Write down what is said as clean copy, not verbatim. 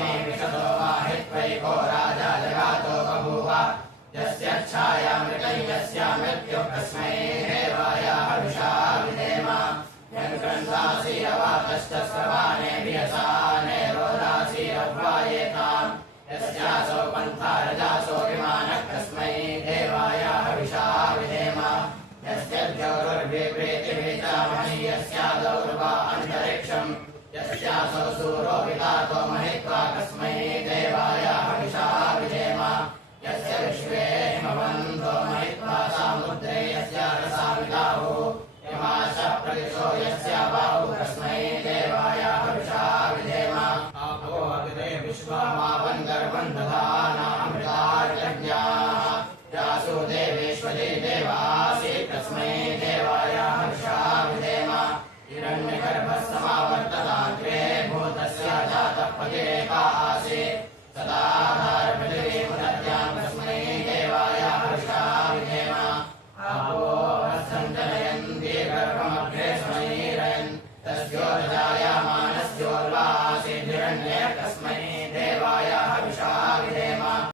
निमिषतो माहित्वैको राजा जगातो बभूव यस्याच्छायामृतं यस्या मृत्युः कस्मै देवाय हविषा विधेम यन्क्रन्दासि अवातश्च स्रवाणे भियसाने रोदासि अव्वायेताम् यस्यासो पन्था रजासो विमानः कस्मै देवाय हविषा विधेम यस्यद्यौरुर्विप्रीतिभिचामहि यस्यादौर्वा अन्तरिक्षम् यस्यासो सूरो वितातो महित्वा कस्मै देवाय हविषा विधेम यस्य विश्वे हिमवन्तो महित्वा सामुद्रे यस्य रसामिताहुः यमाशः प्रदिशो यस्य बाहुः कस्मै देवाय हविषा विधेम आपो अग्रे विश्वमावन्गर्वन् दधानामृतार्यज्ञाः यासु देवेश्वरी देवासि कस्मै देवाय हविषा विधेम हिरण्यगर्भः समावर्तताग्रे भूतस्य जातः पतिरेका आसीत् सदा